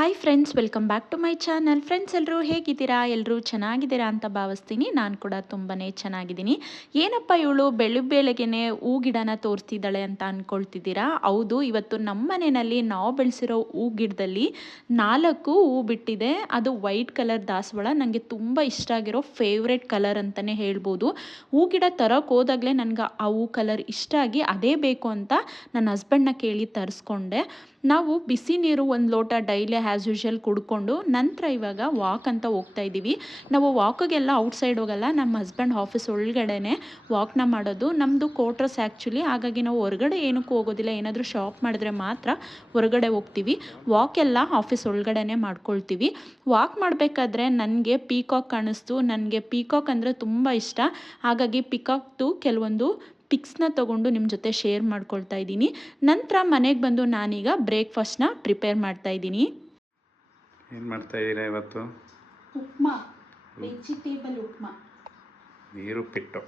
Hi friends, welcome back to my channel. Friends, ಎಲ್ಲರೂ ಹೇಗಿದ್ದೀರಾ? ಎಲ್ಲರೂ ಚೆನ್ನಾಗಿದ್ದೀರಾ ಅಂತ ಭಾವಿಸ್ತೀನಿ. ನಾನು ಕೂಡ ತುಂಬಾ ಚೆನ್ನಾಗಿದ್ದೀನಿ. ಏನಪ್ಪ ಇವಳು ಬೆಳಗ್ಗೆನೆ ಹೂ ಗಿಡನ ತೋರಿಸ್ತಿದ್ದಾಳೆ ಅಂತ ಅಂದ್ಕೊಳ್ತಿದ್ದೀರಾ? ಹೌದು, ಇವತ್ತು ನಮ್ಮ ಮನೆಯಲ್ಲಿ ನಾವು ಬೆಳೆಸಿರೋ ಹೂ ಗಿಡದಲ್ಲಿ 4 ಹೂ ಬಿಟ್ಟಿದೆ. ಅದು ವೈಟ್ ಕಲರ್ ದಾಸವಾಳ. ನನಗೆ ತುಂಬ ಇಷ್ಟ ಆಗಿರೋ ಫೇವ್ರೆಟ್ ಕಲರ್ ಅಂತಲೇ ಹೇಳ್ಬೋದು. ಹೂ ಗಿಡ ತರೋಕೆ ಹೋದಾಗಲೇ ನನಗೆ ಆ ಹೂ ಕಲರ್ ಇಷ್ಟ ಆಗಿ ಅದೇ ಬೇಕು ಅಂತ ನನ್ನ ಹಸ್ಬೆಂಡ್ನ ಕೇಳಿ ತರಿಸ್ಕೊಂಡೆ. ನಾವು ಬಿಸಿ ನೀರು 1 ಲೋಟ ಡೈಲಿ ಆ್ಯಸ್ ಯೂಶುವಲ್ ಕುಡ್ಕೊಂಡು ನಂತರ ಇವಾಗ ವಾಕ್ ಅಂತ ಹೋಗ್ತಾ ಇದ್ದೀವಿ. ನಾವು ವಾಕಿಗೆಲ್ಲ ಔಟ್ಸೈಡ್ ಹೋಗಲ್ಲ, ನಮ್ಮ ಹಸ್ಬೆಂಡ್ ಆಫೀಸ್ ಒಳಗಡೆನೆ ವಾಕ್ನ ಮಾಡೋದು. ನಮ್ಮದು ಕ್ವಾರ್ಟರ್ಸ್ ಆ್ಯಕ್ಚುಲಿ, ಹಾಗಾಗಿ ನಾವು ಹೊರಗಡೆ ಏನಕ್ಕೂ ಹೋಗೋದಿಲ್ಲ. ಏನಾದರೂ ಶಾಪ್ ಮಾಡಿದ್ರೆ ಮಾತ್ರ ಹೊರಗಡೆ ಹೋಗ್ತೀವಿ. ವಾಕ್ ಎಲ್ಲ ಆಫೀಸ್ ಒಳಗಡೆನೆ ಮಾಡ್ಕೊಳ್ತೀವಿ. ವಾಕ್ ಮಾಡಬೇಕಾದ್ರೆ ನನಗೆ ಪೀಕಾಕ್ ಕಾಣಿಸ್ತು. ನನಗೆ ಪೀಕಾಕ್ ಅಂದರೆ ತುಂಬ ಇಷ್ಟ. ಹಾಗಾಗಿ ಪೀಕಾಕ್ದು ಕೆಲವೊಂದು ಪಿಕ್ಸ್ನ ತೊಗೊಂಡು ನಿಮ್ಮ ಜೊತೆ ಶೇರ್ ಮಾಡ್ಕೊಳ್ತಾ ಇದ್ದೀನಿ. ನಂತರ ಮನೆಗೆ ಬಂದು ನಾನೀಗ ಬ್ರೇಕ್ಫಾಸ್ಟ್ನ ಪ್ರಿಪೇರ್ ಮಾಡ್ತಾ ಇದ್ದೀನಿ. ಏನು ಮಾಡ್ತಾ ಇದ್ದೀರಾ ಇವತ್ತು? ಉಪ್ಮಾ, ವೆಜಿಟೇಬಲ್ ಉಪ್ಮಾ. ನೀರುಪ್ಪಿಟ್ಟು.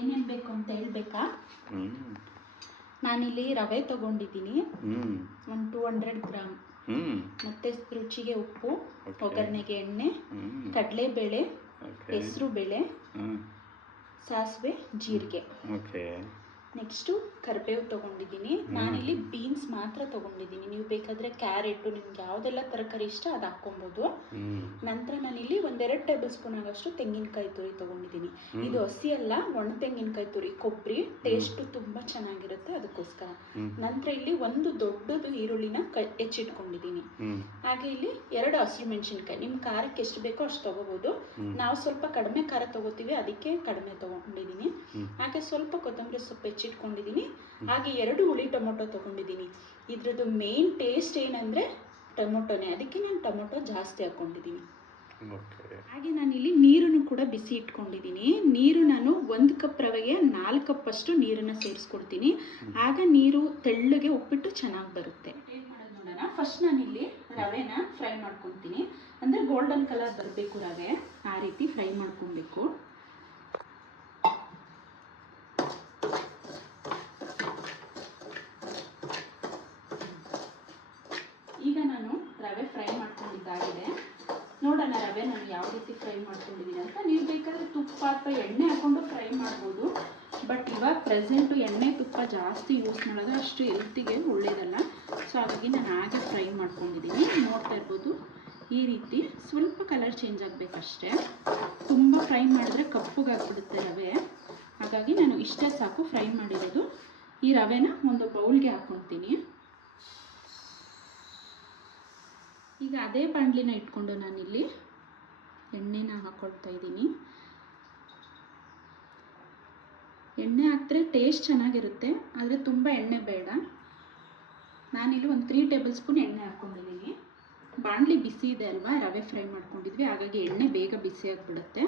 ಏನೇನು ಬೇಕು ಅಂತ ಹೇಳ್ಬೇಕಾ? ನಾನಿಲ್ಲಿ ರವೆ ತೊಗೊಂಡಿದ್ದೀನಿ, ಒಂದು 200 ಗ್ರಾಮ್. ಮತ್ತು ರುಚಿಗೆ ಉಪ್ಪು, ಒಗ್ಗರಣೆಗೆ ಎಣ್ಣೆ, ಕಡಲೆಬೇಳೆ, ಹೆಸರು ಬೇಳೆ, ಸಾಸಿವೆ, ಜೀರಿಗೆ. ನೆಕ್ಸ್ಟು ಕರಿಬೇವು ತೊಗೊಂಡಿದ್ದೀನಿ. ನಾನಿಲ್ಲಿ ಬೀನ್ಸ್ ಮಾತ್ರ ತೊಗೊಂಡಿದ್ದೀನಿ. ನೀವು ಬೇಕಾದರೆ ಕ್ಯಾರೆಟು, ನಿಮ್ಗೆ ಯಾವುದೆಲ್ಲ ತರಕಾರಿ ಇಷ್ಟ ಅದು ಹಾಕ್ಕೊಬೋದು. ನಂತರ ನಾನಿಲ್ಲಿ 1-2 ಟೇಬಲ್ ಸ್ಪೂನ್ ಆಗೋಷ್ಟು ತೆಂಗಿನಕಾಯಿ ತುರಿ ತೊಗೊಂಡಿದ್ದೀನಿ. ಇದು ಹಸಿ ಅಲ್ಲ, ಒಣ ತೆಂಗಿನಕಾಯಿ ತುರಿ, ಕೊಬ್ಬರಿ ಟೇಸ್ಟು ತುಂಬ ಚೆನ್ನಾಗಿರುತ್ತೆ, ಅದಕ್ಕೋಸ್ಕರ. ನಂತರ ಇಲ್ಲಿ ಒಂದು ದೊಡ್ಡದು ಈರುಳ್ಳಿನ ಹೆಚ್ಚಿಟ್ಕೊಂಡಿದ್ದೀನಿ. ಹಾಗೆ ಇಲ್ಲಿ 2 ಹಸಿರು ಮೆಣಸಿನ್ಕಾಯಿ. ನಿಮ್ಮ ಖಾರಕ್ಕೆ ಎಷ್ಟು ಬೇಕೋ ಅಷ್ಟು ತೊಗೋಬೋದು. ನಾವು ಸ್ವಲ್ಪ ಕಡಿಮೆ ಖಾರ ತೊಗೋತೀವಿ, ಅದಕ್ಕೆ ಕಡಿಮೆ ತೊಗೊಂಡಿದ್ದೀನಿ. ಹಾಗೆ ಸ್ವಲ್ಪ ಕೊತ್ತಂಬರಿ ಸೊಪ್ಪು ಹೆಚ್ಚಿಟ್ಕೊಂಡಿದ್ದೀನಿ. ಹಾಗೆ 2 ಹುಳಿ ಟೊಮೊಟೊ ತೊಗೊಂಡಿದ್ದೀನಿ. ಇದ್ರದ್ದು ಮೇನ್ ಟೇಸ್ಟ್ ಏನಂದರೆ ಟೊಮೊಟೊನೇ, ಅದಕ್ಕೆ ನಾನು ಟೊಮೊಟೊ ಜಾಸ್ತಿ ಹಾಕ್ಕೊಂಡಿದ್ದೀನಿ. ಹಾಗೆ ನಾನಿಲ್ಲಿ ನೀರನ್ನು ಕೂಡ ಬಿಸಿ ಇಟ್ಕೊಂಡಿದ್ದೀನಿ. ನೀರು ನಾನು 1 ಕಪ್ ರವೆಗೆ 4 ಕಪ್ ಅಷ್ಟು ನೀರನ್ನು ಸೇರಿಸ್ಕೊಡ್ತೀನಿ. ಆಗ ನೀರು ತೆಳ್ಳಗೆ ಉಪ್ಪಿಟ್ಟು ಚೆನ್ನಾಗಿ ಬರುತ್ತೆ. ಏನು ಮಾಡೋದು ನೋಡೋಣ. ಫಸ್ಟ್ ನಾನಿಲ್ಲಿ ರವೆನ ಫ್ರೈ ಮಾಡ್ಕೊತೀನಿ. ಅಂದರೆ ಗೋಲ್ಡನ್ ಕಲರ್ ಬರಬೇಕು ರವೆ, ಆ ರೀತಿ ಫ್ರೈ ಮಾಡ್ಕೊಬೇಕು. ಈಗ ನಾನು ರವೆ ಫ್ರೈ ಮಾಡ್ಕೊಂಡಿದ್ದಾಗಿದೆ. ನೋಡೋಣ ರವೆ ನಾನು ಯಾವ ರೀತಿ ಫ್ರೈ ಮಾಡ್ಕೊಂಡಿದ್ದೀನಿ ಅಂತ. ನೀವು ಬೇಕಾದರೆ ತುಪ್ಪ ಅಥವಾ ಎಣ್ಣೆ ಹಾಕ್ಕೊಂಡು ಫ್ರೈ ಮಾಡ್ಬೋದು. ಬಟ್ ಇವಾಗ ಪ್ರೆಸೆಂಟು ಎಣ್ಣೆ ತುಪ್ಪ ಜಾಸ್ತಿ ಯೂಸ್ ಮಾಡೋದು ಅಷ್ಟು ಹೆಲ್ತಿಗೆ ಒಳ್ಳೆಯದಲ್ಲ. ಸೊ ಹಾಗಾಗಿ ನಾನು ಹಾಗೆ ಫ್ರೈ ಮಾಡ್ಕೊಂಡಿದ್ದೀನಿ. ನೋಡ್ತಾ ಇರ್ಬೋದು, ಈ ರೀತಿ ಸ್ವಲ್ಪ ಕಲರ್ ಚೇಂಜ್ ಆಗಬೇಕಷ್ಟೇ. ತುಂಬ ಫ್ರೈ ಮಾಡಿದ್ರೆ ಕಪ್ಪಗಾಗ್ಬಿಡುತ್ತೆ ರವೆ. ಹಾಗಾಗಿ ನಾನು ಇಷ್ಟೇ ಸಾಕು ಫ್ರೈ ಮಾಡಿರೋದು. ಈ ರವೆನ ಒಂದು ಬೌಲ್ಗೆ ಹಾಕ್ಕೊಳ್ತೀನಿ. ಈಗ ಅದೇ ಬಾಣಲಿನ ಇಟ್ಕೊಂಡು ನಾನಿಲ್ಲಿ ಎಣ್ಣೆನ ಹಾಕ್ಕೊಳ್ತಾ ಇದ್ದೀನಿ. ಎಣ್ಣೆ ಹಾಕಿದ್ರೆ ಟೇಸ್ಟ್ ಚೆನ್ನಾಗಿರುತ್ತೆ, ಆದರೆ ತುಂಬ ಎಣ್ಣೆ ಬೇಡ. ನಾನಿಲ್ಲಿ ಒಂದು 3 ಟೇಬಲ್ ಸ್ಪೂನ್ ಎಣ್ಣೆ ಹಾಕ್ಕೊಂಡಿದ್ದೀನಿ. ಬಾಣಲಿ ಬಿಸಿ ಇದೆ ಅಲ್ವಾ, ರವೆ ಫ್ರೈ ಮಾಡ್ಕೊಂಡಿದ್ವಿ, ಹಾಗಾಗಿ ಎಣ್ಣೆ ಬೇಗ ಬಿಸಿ ಆಗಿಬಿಡುತ್ತೆ.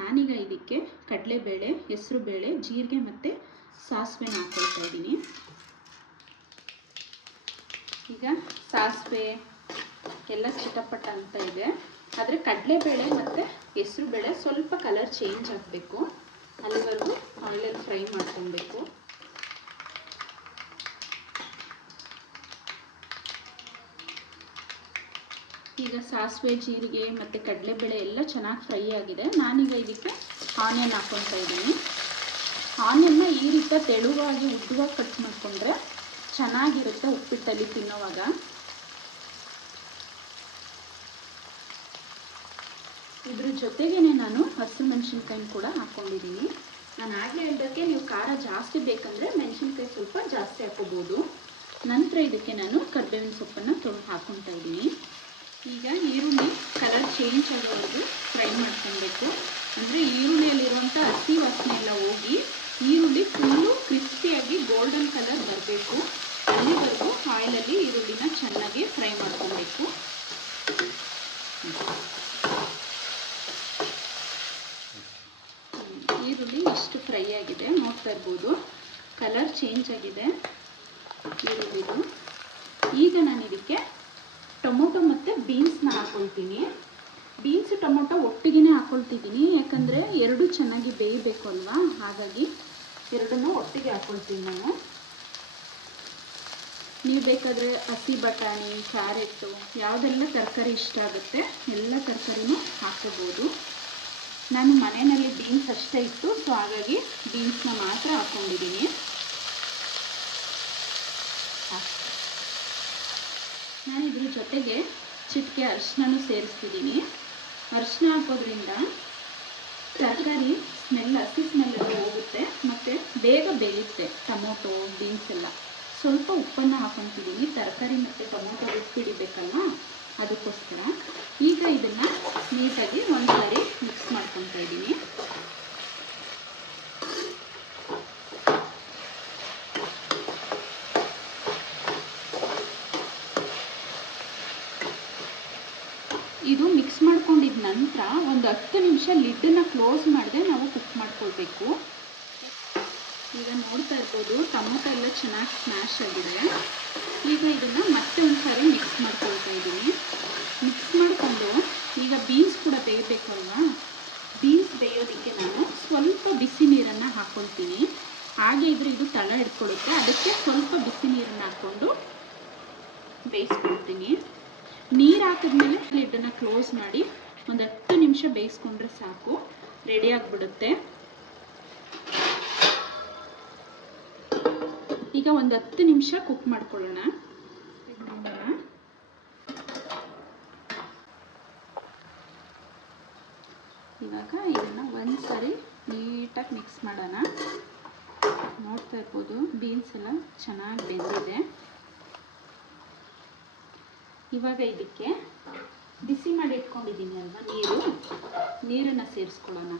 ನಾನೀಗ ಇದಕ್ಕೆ ಕಡಲೆಬೇಳೆ, ಹೆಸರು ಬೇಳೆ, ಜೀರಿಗೆ ಮತ್ತು ಸಾಸಿವೆನ ಹಾಕ್ಕೊಳ್ತಾ ಇದ್ದೀನಿ. ಈಗ ಸಾಸಿವೆ ಎಲ್ಲ ಚಿಟಪಟ ಅಂತ ಇದೆ, ಆದರೆ ಕಡಲೆಬೇಳೆ ಮತ್ತು ಹೆಸರು ಬೇಳೆ ಸ್ವಲ್ಪ ಕಲರ್ ಚೇಂಜ್ ಆಗಬೇಕು. ಅಲ್ಲಿವರೆಗೂ ಆಯಿಲಲ್ಲಿ ಫ್ರೈ ಮಾಡ್ಕೊಬೇಕು. ಈಗ ಸಾಸಿವೆ, ಜೀರಿಗೆ ಮತ್ತು ಕಡಲೆಬೇಳೆ ಎಲ್ಲ ಚೆನ್ನಾಗಿ ಫ್ರೈ ಆಗಿದೆ. ನಾನೀಗ ಇದಕ್ಕೆ ಆನಿಯನ್ ಹಾಕ್ಕೊಳ್ತಾ ಇದ್ದೀನಿ. ಆನಿಯನ್ನ ಈ ರೀತಿ ತೆಳುವಾಗಿ ಉದ್ದವಾಗಿ ಕಟ್ ಮಾಡಿಕೊಂಡ್ರೆ ಚೆನ್ನಾಗಿರುತ್ತೆ ಉಪ್ಪಿಟ್ಟಲ್ಲಿ ತಿನ್ನೋವಾಗ. ಇದ್ರ ಜೊತೆಗೇ ನಾನು ಹಸಿರು ಮೆಣಸಿನ್ಕಾಯಿ ಕೂಡ ಹಾಕ್ಕೊಂಡಿದ್ದೀನಿ. ನಾನು ಆಗಲೇ ಹೇಳೋದಕ್ಕೆ, ನೀವು ಖಾರ ಜಾಸ್ತಿ ಬೇಕಂದರೆ ಮೆಣಸಿನ್ಕಾಯಿ ಸ್ವಲ್ಪ ಜಾಸ್ತಿ ಹಾಕ್ಕೋಬೋದು. ನಂತರ ಇದಕ್ಕೆ ನಾನು ಕರಿಬೇವಿನ ಸೊಪ್ಪನ್ನು ಹಾಕ್ಕೊಳ್ತಾ ಇದ್ದೀನಿ. ಈಗ ಈರುಳ್ಳಿ ಕಲರ್ ಚೇಂಜ್ ಆಗೋವರೆಗೂ ಫ್ರೈ ಮಾಡ್ಕೊಬೇಕು. ಅಂದರೆ ಈರುಳ್ಳಿಯಲ್ಲಿರುವಂಥ ಹಸಿ ವಾಸನೆ ಎಲ್ಲ ಹೋಗಿ ಈರುಳ್ಳಿ ಫುಲ್ಲು ಕ್ರಿಸ್ಪಿಯಾಗಿ ಗೋಲ್ಡನ್ ಕಲರ್ ಬರಬೇಕು. ಅಲ್ಲಿವರೆಗೂ ಆಯಿಲಲ್ಲಿ ಈರುಳ್ಳಿನ ಚೆನ್ನಾಗಿ ಫ್ರೈ ಮಾಡ್ಕೊಬೇಕು. ಈರುಳ್ಳಿ ಇಷ್ಟು ಫ್ರೈ ಆಗಿದೆ, ನೋಡ್ತಾ ಇರ್ಬೋದು ಕಲರ್ ಚೇಂಜ್ ಆಗಿದೆ ಈರುಳ್ಳಿದು. ಈಗ ನಾನು ಇದಕ್ಕೆ ಟೊಮೊಟೊ ಮತ್ತು ಬೀನ್ಸ್ನ ಹಾಕ್ಕೊಳ್ತೀನಿ. ಬೀನ್ಸ್ ಟೊಮೊಟೊ ಒಟ್ಟಿಗೆ ಹಾಕ್ಕೊಳ್ತಿದ್ದೀನಿ, ಯಾಕಂದರೆ ಎರಡು ಚೆನ್ನಾಗಿ ಬೇಯಬೇಕು ಅಲ್ವಾ, ಹಾಗಾಗಿ ಎರಡನ್ನೂ ಒಟ್ಟಿಗೆ ಹಾಕ್ಕೊಳ್ತೀನಿ ನಾನು. ನೀವು ಬೇಕಾದರೆ ಹಸಿ ಬಟಾಣಿ, ಕ್ಯಾರೆಟು, ಯಾವುದೆಲ್ಲ ತರಕಾರಿ ಇಷ್ಟ ಆಗುತ್ತೆ ಎಲ್ಲ ತರಕಾರಿನೂ ಹಾಕೋಬೋದು. ನಾನು ಮನೆಯಲ್ಲಿ ಬೀನ್ಸ್ ಅಷ್ಟೇ ಇತ್ತು, ಸೊ ಹಾಗಾಗಿ ಬೀನ್ಸ್ನ ಮಾತ್ರ ಹಾಕ್ಕೊಂಡಿದ್ದೀನಿ. ನಾನು ಇದ್ರ ಜೊತೆಗೆ ಚಿಟಿಕೆ ಅರಿಶಿನೂ ಸೇರಿಸ್ತಿದ್ದೀನಿ. ಅರಿಶಿನ ಹಾಕೋದ್ರಿಂದ ತರಕಾರಿ ಸ್ಮೆಲ್, ಹಸಿ ಸ್ಮೆಲ್ಲೆಲ್ಲ ಹೋಗುತ್ತೆ ಮತ್ತು ಬೇಗ ಬೇಯುತ್ತೆ. ಟೊಮೊಟೊ, ಬೀನ್ಸ್ ಎಲ್ಲ. ಸ್ವಲ್ಪ ಉಪ್ಪನ್ನು ಹಾಕೊತಿದ್ದೀನಿ, ತರಕಾರಿ ಮತ್ತು ಟೊಮೊಟೊ ಉಪ್ಪಿಡಿಬೇಕಲ್ವ, ಅದಕ್ಕೋಸ್ಕರ. ಈಗ ಇದನ್ನು ನೀಟಾಗಿ ಒಂದು ಸಾರಿ ಮಿಕ್ಸ್ ಮಾಡ್ಕೊತಾ ಇದ್ದೀನಿ. ಇದು ಮಿಕ್ಸ್ ಮಾಡ್ಕೊಂಡಿದ ನಂತರ ಒಂದು 10 ನಿಮಿಷ ಲಿಡ್ಡನ್ನು ಕ್ಲೋಸ್ ಮಾಡದೆ ನಾವು ಕುಕ್ ಮಾಡ್ಕೊಳ್ಬೇಕು. ಈಗ ನೋಡ್ತಾ ಇರ್ಬೋದು ಟೊಮೊಟೊ ಎಲ್ಲ ಚೆನ್ನಾಗಿ ಸ್ಮ್ಯಾಶ್ ಆಗಿದೆ. ಈಗ ಇದನ್ನು ಮತ್ತೆ ಒಂದು ಸಾರಿ ಮಿಕ್ಸ್ ಮಾಡ್ಕೊಳ್ತಾ ಇದ್ದೀನಿ. ಮಿಕ್ಸ್ ಮಾಡಿಕೊಂಡು ಈಗ ಬೀನ್ಸ್ ಕೂಡ ಬೇಯಬೇಕಲ್ವಾ, ಬೀನ್ಸ್ ಬೇಯೋದಕ್ಕೆ ನಾನು ಸ್ವಲ್ಪ ಬಿಸಿ ನೀರನ್ನು ಹಾಕ್ಕೊಳ್ತೀನಿ. ಹಾಗೆ ಇದ್ರೆ ಇದು ತಳ ಹಿಡ್ಕೊಳುತ್ತೆ, ಅದಕ್ಕೆ ಸ್ವಲ್ಪ ಬಿಸಿ ನೀರನ್ನು ಹಾಕ್ಕೊಂಡು ಬೇಯಿಸ್ಕೊಳ್ತೀನಿ. ನೀರು ಹಾಕಿದ್ಮೇಲೆ ಲಿಡ್ಡನ್ನು ಕ್ಲೋಸ್ ಮಾಡಿ ಒಂದು 10 ನಿಮಿಷ ಬೇಯಿಸ್ಕೊಂಡ್ರೆ ಸಾಕು, ರೆಡಿ ಆಗಿಬಿಡುತ್ತೆ. ಈಗ ಒಂದು 10 ನಿಮಿಷ ಕುಕ್ ಮಾಡ್ಕೊಳ್ಳೋಣ. ನೋಡೋಣ. ಇವಾಗ ಇದನ್ನು ಒಂದು ಸಾರಿ ನೀಟಾಗಿ ಮಿಕ್ಸ್ ಮಾಡೋಣ. ನೋಡ್ತಾ ಇರ್ಬೋದು ಬೀನ್ಸ್ ಎಲ್ಲ ಚೆನ್ನಾಗಿ ಬೆಂದಿದೆ. ಇವಾಗ ಇದಕ್ಕೆ ಬಿಸಿ ಮಾಡಿ ಇಟ್ಕೊಂಡಿದ್ದೀನಿ ಅಲ್ವಾ ನೀರನ್ನು ಸೇರಿಸ್ಕೊಳ್ಳೋಣ.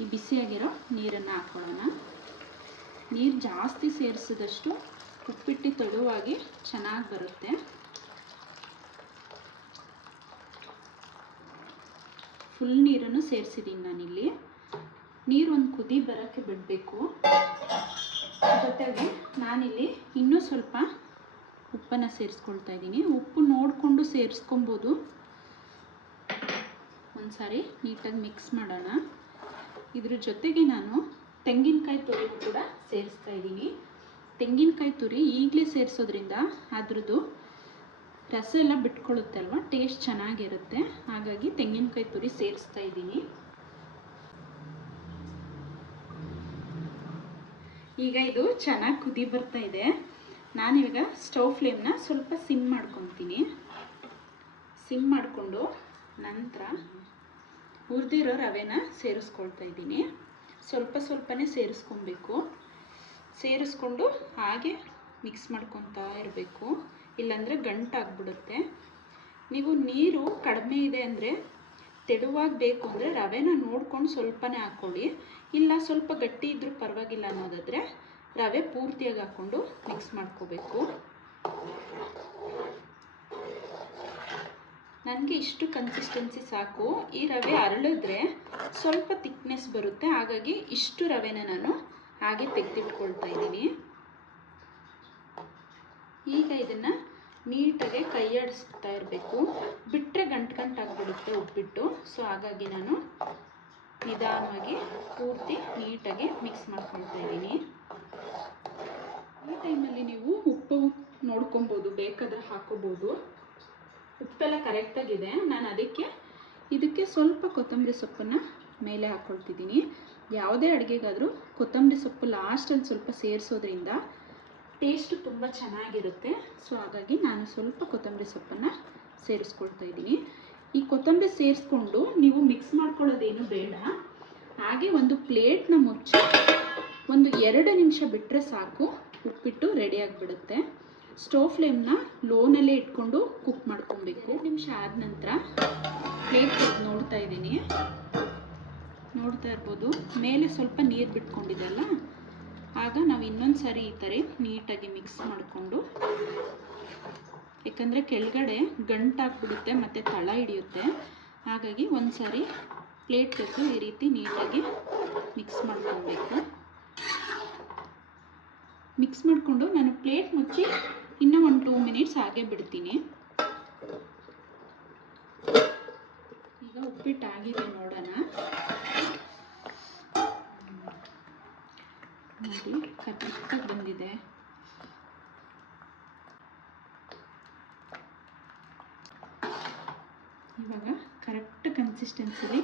ಈ ಬಿಸಿಯಾಗಿರೋ ನೀರನ್ನು ಹಾಕ್ಕೊಳ್ಳೋಣ. ನೀರು ಜಾಸ್ತಿ ಸೇರಿಸಿದಷ್ಟು ಉಪ್ಪಿಟ್ಟು ತೆಳುವಾಗಿ ಚೆನ್ನಾಗಿ ಬರುತ್ತೆ. ಫುಲ್ ನೀರನ್ನು ಸೇರಿಸಿದ್ದೀನಿ ನಾನಿಲ್ಲಿ. ನೀರು ಒಂದು ಕುದಿ ಬರೋಕ್ಕೆ ಬಿಡಬೇಕು. ಜೊತೆಗೆ ನಾನಿಲ್ಲಿ ಇನ್ನೂ ಸ್ವಲ್ಪ ಉಪ್ಪನ್ನು ಸೇರಿಸ್ಕೊಳ್ತಾ ಇದ್ದೀನಿ. ಉಪ್ಪು ನೋಡಿಕೊಂಡು ಸೇರಿಸ್ಕೊಬೋದು. ಒಂದು ಸಾರಿ ನೀಟಾಗಿ ಮಿಕ್ಸ್ ಮಾಡೋಣ. ಇದ್ರ ಜೊತೆಗೆ ನಾನು ತೆಂಗಿನಕಾಯಿ ತುರಿ ಕೂಡ ಸೇರಿಸ್ತಾ ಇದ್ದೀನಿ. ತೆಂಗಿನಕಾಯಿ ತುರಿ ಈಗಲೇ ಸೇರಿಸೋದ್ರಿಂದ ಅದ್ರದ್ದು ರಸ ಎಲ್ಲ ಬಿಟ್ಕೊಳ್ಳುತ್ತೆ ಅಲ್ವಾ, ಟೇಸ್ಟ್ ಚೆನ್ನಾಗಿರುತ್ತೆ. ಹಾಗಾಗಿ ತೆಂಗಿನಕಾಯಿ ತುರಿ ಸೇರಿಸ್ತಾ ಇದ್ದೀನಿ. ಈಗ ಇದು ಚೆನ್ನಾಗಿ ಕುದಿ ಬರ್ತಾ ಇದೆ. ನಾನಿವಾಗ ಸ್ಟವ್ ಫ್ಲೇಮ್ನ ಸ್ವಲ್ಪ ಸಿಮ್ ಮಾಡ್ಕೊತೀನಿ. ಸಿಮ್ ಮಾಡಿಕೊಂಡು ನಂತರ ಹುರಿದಿರೋ ರವೆನ ಸೇರಿಸ್ಕೊಳ್ತಾ ಇದ್ದೀನಿ. ಸ್ವಲ್ಪನೇ ಸೇರಿಸ್ಕೊಬೇಕು. ಸೇರಿಸ್ಕೊಂಡು ಹಾಗೆ ಮಿಕ್ಸ್ ಮಾಡ್ಕೊತಾ ಇರಬೇಕು, ಇಲ್ಲಾಂದರೆ ಗಂಟಾಗ್ಬಿಡುತ್ತೆ. ನೀವು ನೀರು ಕಡಿಮೆ ಇದೆ ಅಂದರೆ, ತೆಳುವಾಗಿ ಬೇಕು ಅಂದರೆ ರವೆನ ನೋಡ್ಕೊಂಡು ಸ್ವಲ್ಪನೇ ಹಾಕ್ಕೊಳ್ಳಿ. ಇಲ್ಲ ಸ್ವಲ್ಪ ಗಟ್ಟಿ ಇದ್ರೂ ಪರವಾಗಿಲ್ಲ ಅನ್ನೋದಾದರೆ ರವೆ ಪೂರ್ತಿಯಾಗಿ ಹಾಕ್ಕೊಂಡು ಮಿಕ್ಸ್ ಮಾಡ್ಕೋಬೇಕು. ನನಗೆ ಇಷ್ಟು ಕನ್ಸಿಸ್ಟೆನ್ಸಿ ಸಾಕು. ಈ ರವೆ ಅರಳಿದ್ರೆ ಸ್ವಲ್ಪ ಥಿಕ್ನೆಸ್ ಬರುತ್ತೆ, ಹಾಗಾಗಿ ಇಷ್ಟು ರವೆನ ನಾನು ಹಾಗೆ ತೆಗೆದಿಟ್ಕೊಳ್ತಾ ಇದ್ದೀನಿ. ಈಗ ಇದನ್ನು ನೀಟಾಗಿ ಕೈಯಾಡಿಸ್ತಾ ಇರಬೇಕು, ಬಿಟ್ಟರೆ ಗಂಟಾಗ್ಬಿಡುತ್ತೆ ಉಪ್ಪಿಟ್ಟು. ಸೊ ಹಾಗಾಗಿ ನಾನು ನಿಧಾನವಾಗಿ ಪೂರ್ತಿ ನೀಟಾಗಿ ಮಿಕ್ಸ್ ಮಾಡ್ಕೊಳ್ತಾ ಇದ್ದೀನಿ. ಈ ಟೈಮಲ್ಲಿ ನೀವು ಉಪ್ಪು ನೋಡ್ಕೊಬೋದು, ಬೇಕಾದರೆ ಹಾಕೋಬೋದು. ಉಪ್ಪೆಲ್ಲ ಕರೆಕ್ಟಾಗಿದೆ. ನಾನು ಇದಕ್ಕೆ ಸ್ವಲ್ಪ ಕೊತ್ತಂಬರಿ ಸೊಪ್ಪನ್ನು ಮೇಲೆ ಹಾಕ್ಕೊಳ್ತಿದ್ದೀನಿ. ಯಾವುದೇ ಅಡುಗೆಗಾದರೂ ಕೊತ್ತಂಬರಿ ಸೊಪ್ಪು ಲಾಸ್ಟಲ್ಲಿ ಸ್ವಲ್ಪ ಸೇರಿಸೋದ್ರಿಂದ ಟೇಸ್ಟು ತುಂಬ ಚೆನ್ನಾಗಿರುತ್ತೆ. ಸೊ ಹಾಗಾಗಿ ನಾನು ಸ್ವಲ್ಪ ಕೊತ್ತಂಬರಿ ಸೊಪ್ಪನ್ನು ಸೇರಿಸ್ಕೊಳ್ತಾ ಇದ್ದೀನಿ. ಈ ಕೊತ್ತಂಬರಿ ಸೇರಿಸ್ಕೊಂಡು ನೀವು ಮಿಕ್ಸ್ ಮಾಡ್ಕೊಳ್ಳೋದೇನು ಬೇಡ. ಹಾಗೆ ಒಂದು ಪ್ಲೇಟ್ನ ಮುಚ್ಚಿ ಒಂದು 2 ನಿಮಿಷ ಬಿಟ್ಟರೆ ಸಾಕು, ಉಪ್ಪಿಟ್ಟು ರೆಡಿ ಆಗಿಬಿಡುತ್ತೆ. ಸ್ಟವ್ ಫ್ಲೇಮ್ನ ಲೋನಲ್ಲೇ ಇಟ್ಕೊಂಡು ಕುಕ್ ಮಾಡ್ಕೊಬೇಕು. 2 ನಿಮಿಷ ಆದ ನಂತರ ಪ್ಲೇಟ್ ತೆಗೆದು ನೋಡ್ತಾ ಇದ್ದೀನಿ. ನೋಡ್ತಾ ಇರ್ಬೋದು ಮೇಲೆ ಸ್ವಲ್ಪ ನೀರು ಬಿಟ್ಕೊಂಡಿದ್ದಲ್ಲ, ಆಗ ನಾವು ಇನ್ನೊಂದು ಸಾರಿ ಈ ಥರ ನೀಟಾಗಿ ಮಿಕ್ಸ್ ಮಾಡಿಕೊಂಡು, ಯಾಕಂದರೆ ಕೆಳಗಡೆ ಗಂಟಾಗ್ಬಿಡುತ್ತೆ ಮತ್ತು ತಳ ಹಿಡಿಯುತ್ತೆ. ಹಾಗಾಗಿ ಒಂದು ಸಾರಿ ಪ್ಲೇಟ್ ತೆಗೆದು ಈ ರೀತಿ ನೀಟಾಗಿ ಮಿಕ್ಸ್ ಮಾಡ್ಕೊಬೇಕು. ಮಿಕ್ಸ್ ಮಾಡಿಕೊಂಡು ನಾನು ಪ್ಲೇಟ್ ಮುಚ್ಚಿ ಇನ್ನೂ ಒಂದು 2 ಮಿನಿಟ್ಸ್ ಹಾಗೆ ಬಿಡ್ತೀನಿ. ಈಗ ಉಪ್ಪಿಟ್ಟು ಆಗಿದೆ ನೋಡೋಣ. ನೋಡಿ ಕರೆಕ್ಟಾಗಿ ಬಂದಿದೆ. ಇವಾಗ ಕರೆಕ್ಟ್ ಕನ್ಸಿಸ್ಟೆನ್ಸಿಲಿ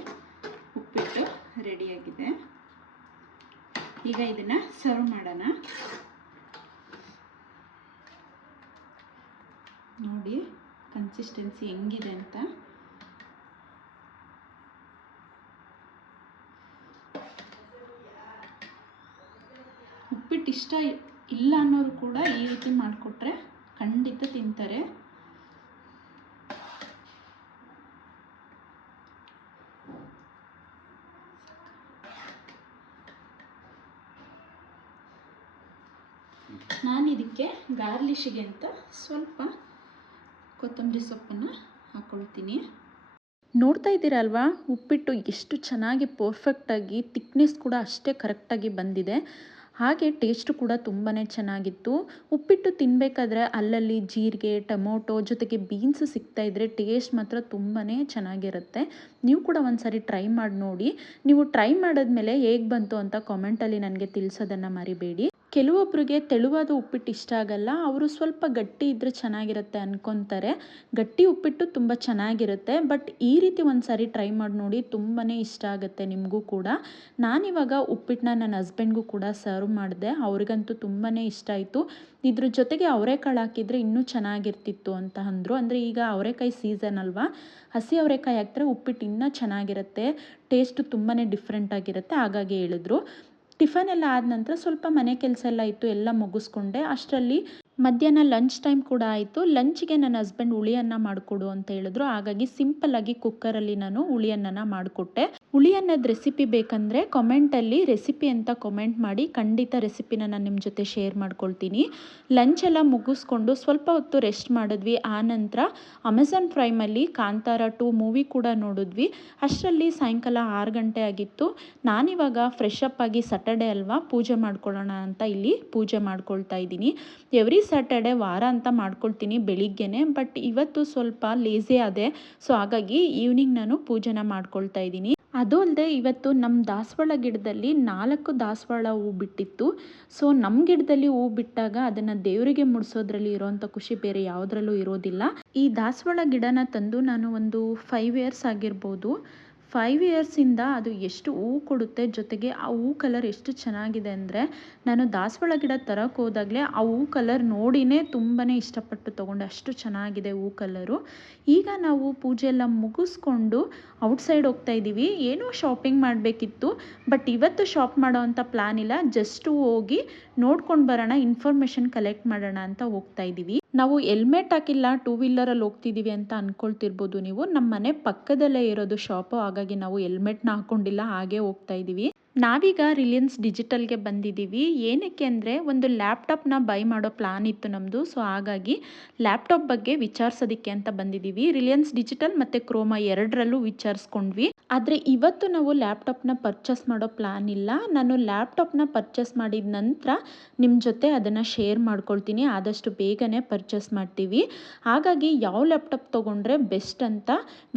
ಉಪ್ಪಿಟ್ಟು ರೆಡಿಯಾಗಿದೆ. ಈಗ ಇದನ್ನು ಸರ್ವ್ ಮಾಡೋಣ. ನೋಡಿ ಕನ್ಸಿಸ್ಟೆನ್ಸಿ ಹೆಂಗಿದೆ ಅಂತ. ಉಪ್ಪಿಟ್ಟು ಇಷ್ಟ ಇಲ್ಲ ಅನ್ನೋರು ಕೂಡ ಈ ರೀತಿ ಮಾಡಿಕೊಟ್ರೆ ಖಂಡಿತ ತಿಂತಾರೆ. ನಾನು ಇದಕ್ಕೆ ಗಾರ್ಲಿಶಿಗೆ ಅಂತ ಸ್ವಲ್ಪ ಕೊತ್ತಂಬರಿ ಸೊಪ್ಪನ್ನು ಹಾಕ್ಕೊಳ್ತೀನಿ. ನೋಡ್ತಾ ಇದ್ದೀರಲ್ವಾ ಉಪ್ಪಿಟ್ಟು ಎಷ್ಟು ಚೆನ್ನಾಗಿ ಪರ್ಫೆಕ್ಟಾಗಿ, ತಿಕ್ನೆಸ್ ಕೂಡ ಅಷ್ಟೇ ಕರೆಕ್ಟಾಗಿ ಬಂದಿದೆ. ಹಾಗೆ ಟೇಸ್ಟು ಕೂಡ ತುಂಬಾ ಚೆನ್ನಾಗಿತ್ತು. ಉಪ್ಪಿಟ್ಟು ತಿನ್ನಬೇಕಾದ್ರೆ ಅಲ್ಲಲ್ಲಿ ಜೀರಿಗೆ, ಟೊಮೊಟೊ ಜೊತೆಗೆ ಬೀನ್ಸ್ ಸಿಗ್ತಾಯಿದ್ರೆ ಟೇಸ್ಟ್ ಮಾತ್ರ ತುಂಬಾ ಚೆನ್ನಾಗಿರುತ್ತೆ. ನೀವು ಕೂಡ ಒಂದು ಸಾರಿ ಟ್ರೈ ಮಾಡಿ ನೋಡಿ. ನೀವು ಟ್ರೈ ಮಾಡಿದ್ಮೇಲೆ ಹೇಗೆ ಬಂತು ಅಂತ ಕಾಮೆಂಟಲ್ಲಿ ನನಗೆ ತಿಳಿಸೋದನ್ನು ಮರಿಬೇಡಿ. ಕೆಲವೊಬ್ಬರಿಗೆ ತೆಳುವಾದ ಉಪ್ಪಿಟ್ಟು ಇಷ್ಟ ಆಗಲ್ಲ, ಅವರು ಸ್ವಲ್ಪ ಗಟ್ಟಿ ಇದ್ದರೆ ಚೆನ್ನಾಗಿರುತ್ತೆ ಅನ್ಕೊತಾರೆ. ಗಟ್ಟಿ ಉಪ್ಪಿಟ್ಟು ತುಂಬ ಚೆನ್ನಾಗಿರುತ್ತೆ, ಬಟ್ ಈ ರೀತಿ ಒಂದು ಸಾರಿ ಟ್ರೈ ಮಾಡಿ ನೋಡಿ, ತುಂಬಾ ಇಷ್ಟ ಆಗುತ್ತೆ ನಿಮಗೂ ಕೂಡ. ನಾನಿವಾಗ ಉಪ್ಪಿಟ್ಟನ್ನ ನನ್ನ ಹಸ್ಬೆಂಡ್ಗೂ ಕೂಡ ಸರ್ವ್ ಮಾಡಿದೆ. ಅವ್ರಿಗಂತೂ ತುಂಬಾ ಇಷ್ಟ ಆಯಿತು. ಇದ್ರ ಜೊತೆಗೆ ಅವರೆಕಾಳು ಹಾಕಿದರೆ ಇನ್ನೂ ಚೆನ್ನಾಗಿರ್ತಿತ್ತು ಅಂತ ಅಂದರು. ಅಂದರೆ ಈಗ ಅವರೆಕಾಯಿ ಸೀಸನ್ ಅಲ್ವಾ, ಹಸಿ ಅವರೆಕಾಯಿ ಹಾಕಿದ್ರೆ ಉಪ್ಪಿಟ್ಟು ಇನ್ನೂ ಚೆನ್ನಾಗಿರುತ್ತೆ, ಟೇಸ್ಟು ತುಂಬಾ ಡಿಫ್ರೆಂಟ್ ಆಗಿರುತ್ತೆ, ಹಾಗಾಗಿ ಹೇಳಿದ್ರು. ಟಿಫನ್ ಎಲ್ಲ ಆದ ನಂತರ ಸ್ವಲ್ಪ ಮನೆ ಕೆಲಸ ಎಲ್ಲ ಇತ್ತು, ಎಲ್ಲ ಮುಗಿಸ್ಕೊಂಡೆ. ಅಷ್ಟರಲ್ಲಿ ಮಧ್ಯಾಹ್ನ ಲಂಚ್ ಟೈಮ್ ಕೂಡ ಆಯಿತು. ಲಂಚ್ಗೆ ನನ್ನ ಹಸ್ಬೆಂಡ್ ಹುಳಿಯನ್ನ ಮಾಡಿಕೊಡು ಅಂತ ಹೇಳಿದ್ರು. ಹಾಗಾಗಿ ಸಿಂಪಲ್ಲಾಗಿ ಕುಕ್ಕರಲ್ಲಿ ನಾನು ಹುಳಿಯನ್ನ ಮಾಡಿಕೊಟ್ಟೆ. ಹುಳಿಯನ್ನದ ರೆಸಿಪಿ ಬೇಕಂದರೆ ಕಾಮೆಂಟಲ್ಲಿ ರೆಸಿಪಿ ಅಂತ ಕಾಮೆಂಟ್ ಮಾಡಿ, ಖಂಡಿತ ರೆಸಿಪಿನ ನಾನು ನಿಮ್ಮ ಜೊತೆ ಶೇರ್ ಮಾಡ್ಕೊಳ್ತೀನಿ. ಲಂಚ್ ಎಲ್ಲ ಮುಗಿಸ್ಕೊಂಡು ಸ್ವಲ್ಪ ಹೊತ್ತು ರೆಸ್ಟ್ ಮಾಡಿದ್ವಿ. ಆನಂತರ ಅಮೆಝಾನ್ ಪ್ರೈಮಲ್ಲಿ ಕಾಂತಾರ 2 ಮೂವಿ ಕೂಡ ನೋಡಿದ್ವಿ. ಅಷ್ಟರಲ್ಲಿ ಸಾಯಂಕಾಲ 6 ಗಂಟೆ ಆಗಿತ್ತು. ನಾನಿವಾಗ ಫ್ರೆಶ್ ಅಪ್ ಆಗಿ ಸ್ಯಾಟರ್ಡೆ ಅಲ್ವಾ, ಪೂಜೆ ಮಾಡ್ಕೊಳ್ಳೋಣ ಅಂತ ಇಲ್ಲಿ ಪೂಜೆ ಮಾಡ್ಕೊಳ್ತಾ ಇದ್ದೀನಿ. ಎವ್ರಿ ಸ್ಯಾಟರ್ಡೆ ವಾರ ಅಂತ ಮಾಡ್ಕೊಳ್ತೀನಿ ಬೆಳಿಗ್ಗೆನೆ, ಬಟ್ ಇವತ್ತು ಸ್ವಲ್ಪ ಲೇಝಿ ಆದೆ. ಸೊ ಹಾಗಾಗಿ ಈವ್ನಿಂಗ್ ನಾನು ಪೂಜೆನ ಮಾಡ್ಕೊಳ್ತಾ ಇದ್ದೀನಿ. ಅದು ಅಲ್ಲದೆ ಇವತ್ತು ನಮ್ಮ ದಾಸವಾಳ ಗಿಡದಲ್ಲಿ 4 ದಾಸವಾಳ ಹೂ ಬಿಟ್ಟಿತ್ತು. ಸೊ ನಮ್ಮ ಗಿಡದಲ್ಲಿ ಹೂ ಬಿಟ್ಟಾಗ ಅದನ್ನು ದೇವರಿಗೆ ಮುಡಿಸೋದ್ರಲ್ಲಿ ಇರೋವಂಥ ಖುಷಿ ಬೇರೆ ಯಾವುದ್ರಲ್ಲೂ ಇರೋದಿಲ್ಲ. ಈ ದಾಸವಾಳ ಗಿಡನ ತಂದು ನಾನು ಒಂದು 5 ಇಯರ್ಸ್ ಆಗಿರ್ಬೋದು. 5 ಇಯರ್ಸಿಂದ ಅದು ಎಷ್ಟು ಹೂ ಕೊಡುತ್ತೆ, ಜೊತೆಗೆ ಆ ಹೂ ಕಲರ್ ಎಷ್ಟು ಚೆನ್ನಾಗಿದೆ ಅಂದರೆ, ನಾನು ದಾಸವಾಳ ಗಿಡ ತರಕ್ಕೆ ಹೋದಾಗಲೇ ಆ ಹೂ ಕಲರ್ ನೋಡಿನೇ ತುಂಬಾ ಇಷ್ಟಪಟ್ಟು ತೊಗೊಂಡೆ, ಅಷ್ಟು ಚೆನ್ನಾಗಿದೆ ಹೂ ಕಲರು. ಈಗ ನಾವು ಪೂಜೆ ಎಲ್ಲ ಮುಗಿಸ್ಕೊಂಡು ಔಟ್ಸೈಡ್ ಹೋಗ್ತಾ ಇದ್ದೀವಿ. ಏನೋ ಶಾಪಿಂಗ್ ಮಾಡಬೇಕಿತ್ತು, ಬಟ್ ಇವತ್ತು ಶಾಪ್ ಮಾಡೋ ಅಂಥ ಪ್ಲ್ಯಾನ್ ಇಲ್ಲ. ಜಸ್ಟ್ ಹೋಗಿ ನೋಡ್ಕೊಂಡು ಬರೋಣ, ಇನ್ಫಾರ್ಮೇಷನ್ ಕಲೆಕ್ಟ್ ಮಾಡೋಣ ಅಂತ ಹೋಗ್ತಾ ಇದ್ದೀವಿ. ನಾವು ಹೆಲ್ಮೆಟ್ ಹಾಕಿಲ್ಲ, 2 ವೀಲರಲ್ಲಿ ಹೋಗ್ತಿದ್ದೀವಿ ಅಂತ ಅಂದ್ಕೊಳ್ತಿರ್ಬೋದು ನೀವು. ನಮ್ಮ ಮನೆ ಪಕ್ಕದಲ್ಲೇ ಇರೋದು ಶಾಪು, ಹಾಗಾಗಿ ನಾವು ಹೆಲ್ಮೆಟ್ನ ಹಾಕ್ಕೊಂಡಿಲ್ಲ, ಹಾಗೆ ಹೋಗ್ತಾ ಇದ್ದೀವಿ. ನಾವೀಗ ರಿಲಯನ್ಸ್ ಡಿಜಿಟಲ್ಗೆ ಬಂದಿದ್ದೀವಿ. ಏನಕ್ಕೆ ಅಂದರೆ ಒಂದು ಲ್ಯಾಪ್ಟಾಪ್ನ ಬೈ ಮಾಡೋ ಪ್ಲ್ಯಾನ್ ಇತ್ತು ನಮ್ಮದು. ಸೊ ಹಾಗಾಗಿ ಲ್ಯಾಪ್ಟಾಪ್ ಬಗ್ಗೆ ವಿಚಾರಿಸೋದಕ್ಕೆ ಅಂತ ಬಂದಿದ್ದೀವಿ. ರಿಲಯನ್ಸ್ ಡಿಜಿಟಲ್ ಮತ್ತು ಕ್ರೋಮಾ ಎರಡರಲ್ಲೂ ವಿಚಾರಿಸ್ಕೊಂಡ್ವಿ. ಆದರೆ ಇವತ್ತು ನಾವು ಲ್ಯಾಪ್ಟಾಪ್ನ ಪರ್ಚೇಸ್ ಮಾಡೋ ಪ್ಲ್ಯಾನ್ ಇಲ್ಲ. ನಾನು ಲ್ಯಾಪ್ಟಾಪ್ನ ಪರ್ಚೇಸ್ ಮಾಡಿದ ನಂತರ ನಿಮ್ಮ ಜೊತೆ ಅದನ್ನು ಶೇರ್ ಮಾಡ್ಕೊಳ್ತೀನಿ. ಆದಷ್ಟು ಬೇಗನೆ ಪರ್ಚೇಸ್ ಮಾಡ್ತೀವಿ. ಹಾಗಾಗಿ ಯಾವ ಲ್ಯಾಪ್ಟಾಪ್ ತೊಗೊಂಡ್ರೆ ಬೆಸ್ಟ್ ಅಂತ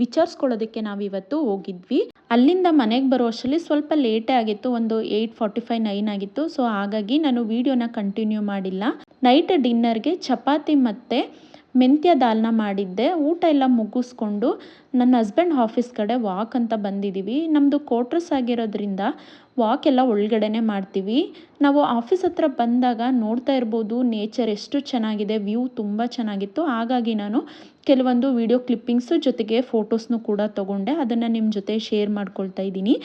ವಿಚಾರಿಸ್ಕೊಳ್ಳೋದಕ್ಕೆ ನಾವಿವತ್ತು ಹೋಗಿದ್ವಿ. ಅಲ್ಲಿಂದ ಮನೆಗೆ ಬರೋ ಅಷ್ಟರಲ್ಲಿ ಸ್ವಲ್ಪ ಲೇಟೇ ಆಗಿತ್ತು, ಒಂದು 8:45, 9 ಆಗಿತ್ತು. ಸೊ ಹಾಗಾಗಿ ನಾನು ವಿಡಿಯೋನ ಕಂಟಿನ್ಯೂ ಮಾಡಿಲ್ಲ. ನೈಟ್ ಡಿನ್ನರ್ಗೆ ಚಪಾತಿ ಮತ್ತು ಮೆಂತ್ಯ ದಾಲ್ನ ಮಾಡಿದ್ದೆ. ಊಟ ಎಲ್ಲ ಮುಗಿಸ್ಕೊಂಡು ನನ್ನ ಹಸ್ಬೆಂಡ್ ಆಫೀಸ್ ಕಡೆ ವಾಕ್ ಅಂತ ಬಂದಿದ್ದೀವಿ. ನಮ್ಮದು ಕ್ವಾರ್ಟರ್ಸ್ ಆಗಿರೋದ್ರಿಂದ ವಾಕ್ ಎಲ್ಲ ಒಳಗಡೆನೇ ಮಾಡ್ತೀವಿ. ನಾವು ಆಫೀಸ್ ಹತ್ರ ಬಂದಾಗ ನೋಡ್ತಾ ಇರ್ಬೋದು ನೇಚರ್ ಎಷ್ಟು ಚೆನ್ನಾಗಿದೆ, ವ್ಯೂ ತುಂಬ ಚೆನ್ನಾಗಿತ್ತು. ಹಾಗಾಗಿ ನಾನು ಕೆಲವೊಂದು ವಿಡಿಯೋ ಕ್ಲಿಪ್ಪಿಂಗ್ಸು ಜೊತೆಗೆ ಫೋಟೋಸ್ನು ಕೂಡ ತೊಗೊಂಡೆ, ಅದನ್ನು ನಿಮ್ಮ ಜೊತೆ ಶೇರ್ ಮಾಡ್ಕೊಳ್ತಾ ಇದ್ದೀನಿ.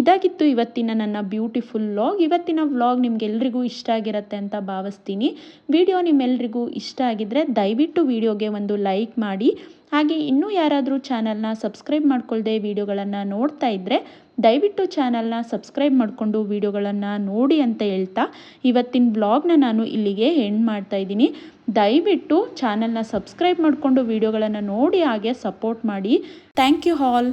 ಇದಾಗಿತ್ತು ಇವತ್ತಿನ ನನ್ನ ಬ್ಯೂಟಿಫುಲ್ ವ್ಲಾಗ್. ಇವತ್ತಿನ ವ್ಲಾಗ್ ನಿಮ್ಗೆಲ್ರಿಗೂ ಇಷ್ಟ ಆಗಿರುತ್ತೆ ಅಂತ ಭಾವಿಸ್ತೀನಿ. ವಿಡಿಯೋ ನಿಮ್ಮೆಲ್ರಿಗೂ ಇಷ್ಟ ಆಗಿದ್ದರೆ ದಯವಿಟ್ಟು ವಿಡಿಯೋಗೆ ಒಂದು ಲೈಕ್ ಮಾಡಿ. ಹಾಗೆ ಇನ್ನೂ ಯಾರಾದರೂ ಚಾನಲ್ನ ಸಬ್ಸ್ಕ್ರೈಬ್ ಮಾಡ್ಕೊಳ್ದೆ ವಿಡಿಯೋಗಳನ್ನು ನೋಡ್ತಾ ಇದ್ದರೆ ದಯವಿಟ್ಟು ಚಾನಲ್ನ ಸಬ್ಸ್ಕ್ರೈಬ್ ಮಾಡಿಕೊಂಡು ವಿಡಿಯೋಗಳನ್ನು ನೋಡಿ ಅಂತ ಹೇಳ್ತಾ ಇವತ್ತಿನ ಬ್ಲಾಗ್ನ ನಾನು ಇಲ್ಲಿಗೆ ಎಂಡ್ ಮಾಡ್ತಾ ಇದ್ದೀನಿ. ದಯವಿಟ್ಟು ಚಾನಲ್ನ ಸಬ್ಸ್ಕ್ರೈಬ್ ಮಾಡಿಕೊಂಡು ವಿಡಿಯೋಗಳನ್ನು ನೋಡಿ ಹಾಗೆ ಸಪೋರ್ಟ್ ಮಾಡಿ. Thank you all.